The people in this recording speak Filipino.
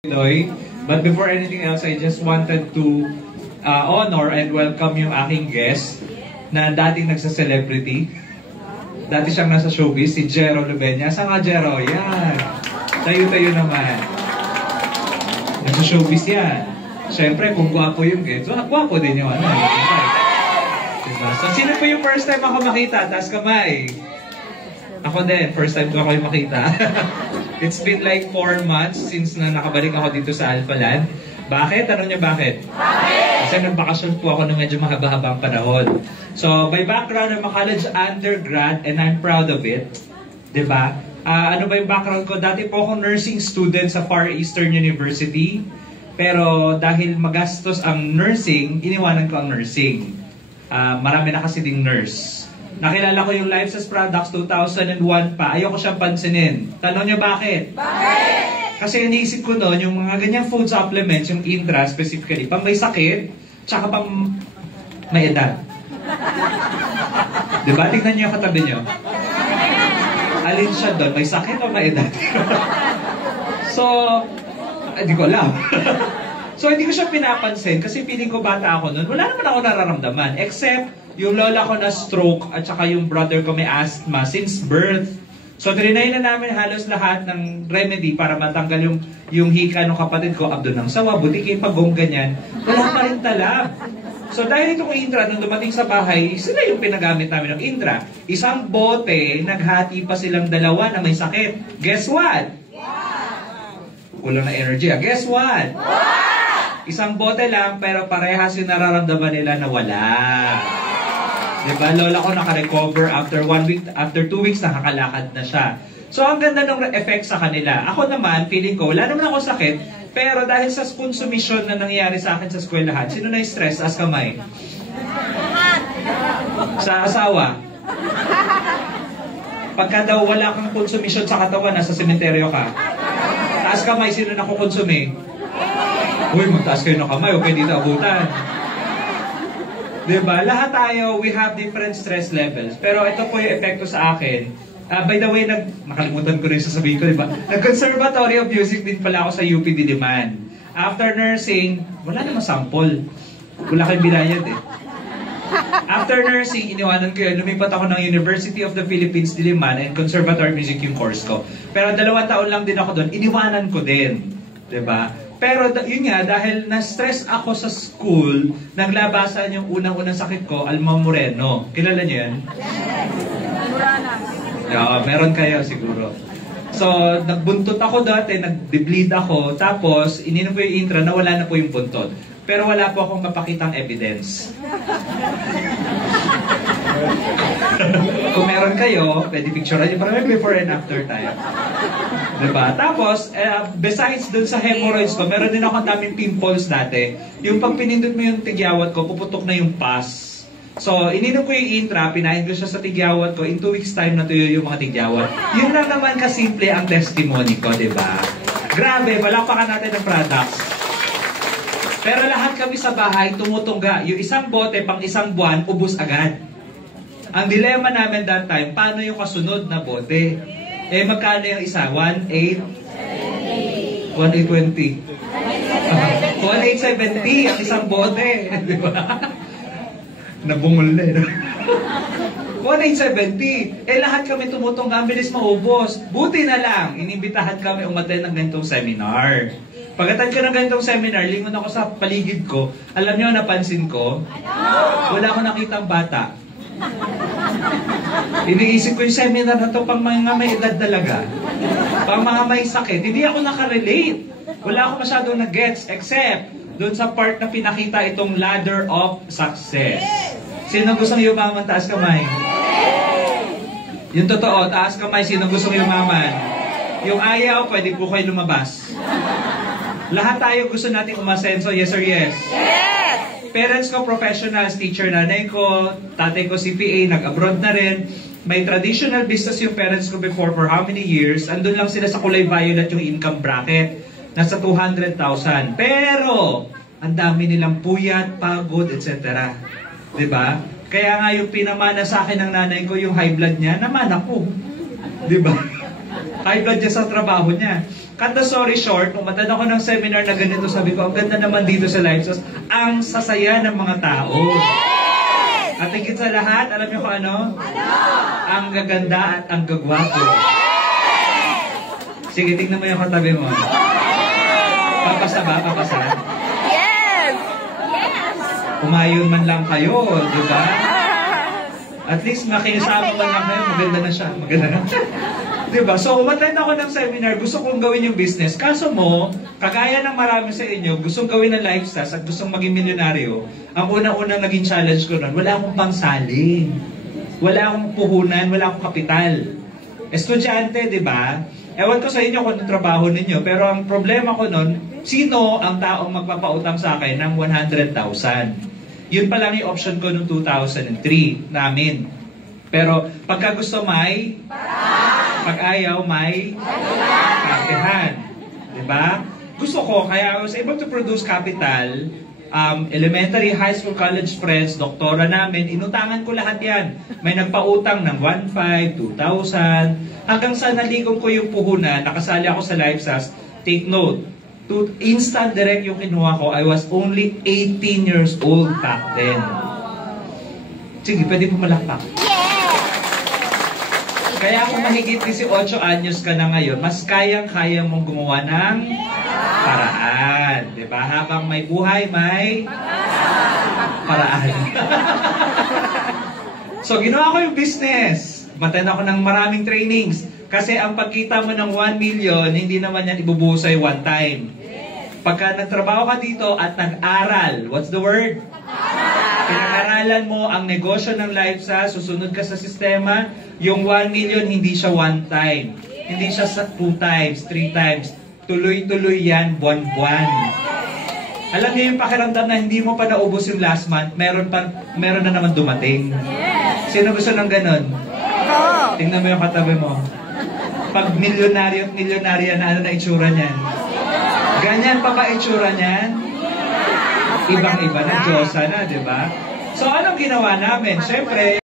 Pinoy. But before anything else, I just wanted to honor and welcome yung aking guest na dating nagsa-celebrity. Dati siyang nasa showbiz, si Jero Lubenya. Saan nga, Jero? Yan. Tayo-tayo naman. Nasa showbiz yan. Siyempre, kung gwapo yung guest, so gwapo din yung ano. Diba? So, sino po yung first time ako makita? Taas kamay. Ako din, first time ko ako yung makita. It's been like 4 months since na nakabalik ako dito sa Alphaland. Bakit? Tanong niya bakit? Kasi nagbakasyon po ako ng medyo mahaba-habang panahon. So, by background, I'm a college undergrad and I'm proud of it. Diba? Ano ba yung background ko? Dati po ako nursing student sa Far Eastern University. Pero dahil magastos ang nursing, iniwanan ko ang nursing. Marami na kasi ding nurse. Nakilala ko yung Life Says Products 2001 pa. Ayoko siyang pansinin. Tanong niyo bakit? Bakit? Kasi iniisip ko noon, yung mga ganyang food supplements, yung Intra specifically, pang may sakit, tsaka pang may edad. Diba? Tignan niyo yung katabi niyo. Alin siya doon? May sakit o may edad? So, hindi ko alam. So, hindi ko siya pinapansin kasi feeling ko bata ako noon. Wala naman ako nararamdaman. Except, yung lola ko na stroke at saka yung brother ko may asthma since birth. So, trinay na namin halos lahat ng remedy para matanggal yung hika ng kapatid ko. Abdo ng sawa, butiki, pagong, ganyan. Wala pa rin talab. So, dahil itong Intra, nung dumating sa bahay, sila yung pinagamit namin ng Intra. Isang bote, naghati pa silang dalawa na may sakit. Guess what? Kulang na energy. Guess what? Isang bote lang, pero parehas yung nararamdaman nila na wala. Diba? Lola ko naka-recover after 1 week, after 2 weeks, nakakalakad na siya. So, ang ganda ng effect sa kanila. Ako naman, feeling ko, wala naman ako sakit, pero dahil sa consumption na nangyayari sa akin sa eskwelahan, sino na-stress? As kamay. Sa asawa. Pagka daw wala kang consumption sa katawan, nasa sementeryo ka. Taas kamay, sino nakukonsumi? Uy, magtaas kayo ng kamay, okay dito abutan. Diba? Lahat tayo, we have different stress levels. Pero ito po yung epekto sa akin. By the way, nakalimutan ko rin sasabihin ko, diba? Nag-Conservatory of Music din pala ako sa UP Diliman. After nursing, wala namang sample. Wala kayong binayad eh. After nursing, iniwanan ko yun. Lumipat ako ng University of the Philippines Diliman and Conservatory of Music yung course ko. Pero 2 taon lang din ako doon, iniwanan ko din. Diba? Pero yun nga, dahil na-stress ako sa school, naglabasan yung unang-unang sakit ko, Alma Moreno. Kilala niyo yan? Yeah, meron kayo siguro. So, nagbuntot ako dati, nag-bleed ako, tapos ininom ko yung Intra, nawala na po yung buntot. Pero wala po akong mapakitang evidence. Kung meron kayo, pwede picture nyo, parang before and after tayo. Diba? Tapos, besides dun sa hemorrhoids ko, meron din ako daming pimples dati. Yung pag pinindot mo yung tigyawat ko, puputok na yung pus. So, ininom ko yung Intra, pinahin ko siya sa tigyawat ko, in 2 weeks time natuyo yung mga tigyawat. Yun lang naman kasimple ang testimony ko, diba? Grabe, palakpakan natin ng products. Pero lahat kami sa bahay tumutungga. Yung isang bote, pang isang buwan, ubus agad. Ang dilema namin that time, paano yung kasunod na bote? Eh, magkano yung isa? 1,820. 1,870 ang isang bote. Di ba? Nabungol na eh. 1,870. Eh, lahat kami tumutungga. Ang bilis maubos. Buti na lang, inibitahan kami umattend ng ganitong seminar. Pag-attend ko ng ganitong seminar, lingon ako sa paligid ko. Alam niyo, napansin ko, wala akong nakitang bata. Iniisip ko yung seminar na to pang mga may edad talaga. Pang mga may sakit. Hindi ako nakarelate. Wala ako masyadong nag-gets except doon sa part na pinakita itong ladder of success. Sino gustong yumaman? Taas kamay. Yung totoo, taas kamay. Sino gustong yumaman? Yung ayaw, pwede po kayo lumabas. Lahat tayo gusto natin umasenso, yes or yes? Yes! Parents ko, professionals, teacher nanay ko, tatay ko CPA, nag-abroad na rin. May traditional business yung parents ko before for how many years? Andun lang sila sa kulay violet yung income bracket. Nasa 200,000. Pero, ang dami nilang puyat, pagod, etc. Diba? Kaya nga yung pinamana sa akin ng nanay ko, yung high blood niya, naman ako. Diba? High blood niya sa trabaho niya. cut the story short, umatad ako ng seminar na ganito, sabi ko, ang ganda naman dito sa LifeSauce, ang sasaya ng mga tao. At higit sa lahat, alam niyo kung ano? Ang gaganda at ang gagwapo. Sige, tignan mo yung katabi mo. Papasa ba? Papasa? Yes! Umayon man lang kayo, di ba? At least makinisama man lang kayo, maganda na siya. Maganda na. Diba? So, umattend ako ng seminar, gusto kong gawin yung business. Kaso mo, kagaya ng marami sa inyo, gustong gawin ng lifestyle at gustong maging milyonaryo, ang unang-unang naging challenge ko nun, wala akong pangsaling. Wala akong puhunan, wala akong kapital. Estudyante, di ba? Ewan ko sa inyo kung anong trabaho ninyo, pero ang problema ko nun, sino ang taong magpapautang sa akin ng 100,000? Yun pa lang yung option ko noong 2003 namin. Pero pagka gusto may, pag ayaw may kapihan. Diba? Gusto ko, kaya I was able to produce capital. Elementary, high school, college friends, doktora namin, inutangan ko lahat yan. May nagpautang ng 1,500, 2,000, hanggang sa naligong ko yung puhunan, nakasali ako sa LifeSauce. Take note, instant direct yung kinuha ko, I was only 18 years old back then. Sige, pwede pumalakpak. Kaya kung mahigit 18 anyos ka na ngayon, mas kayang-kaya mong gumawa ng paraan. Diba? Habang may buhay, may paraan. So, ginawa ko yung business. Matan ako ng maraming trainings. Kasi ang pagkita mo ng 1 million, hindi naman yan ibubuhos sa'yo one time. Pagka nagtrabaho ka dito at nag-aral, what's the word? Pinag-aralan mo ang negosyo ng LifeSauce, susunod ka sa sistema, yung 1 million hindi siya one time. Hindi siya sa 2 times, 3 times. Tuloy-tuloy yan, buwan-buwan. Alam niyo yung pakiramdam na hindi mo pa naubos yung last month, meron na naman dumating. Sino gusto ng ganon? Tingnan mo yung katabi mo. Pag milyonaryo at milyonarya na, ano na itsura niyan? Ganyan pa ba itsura niyan? Ibang-iba na, Diyosa na, di ba? So, anong ginawa namin? Siyempre,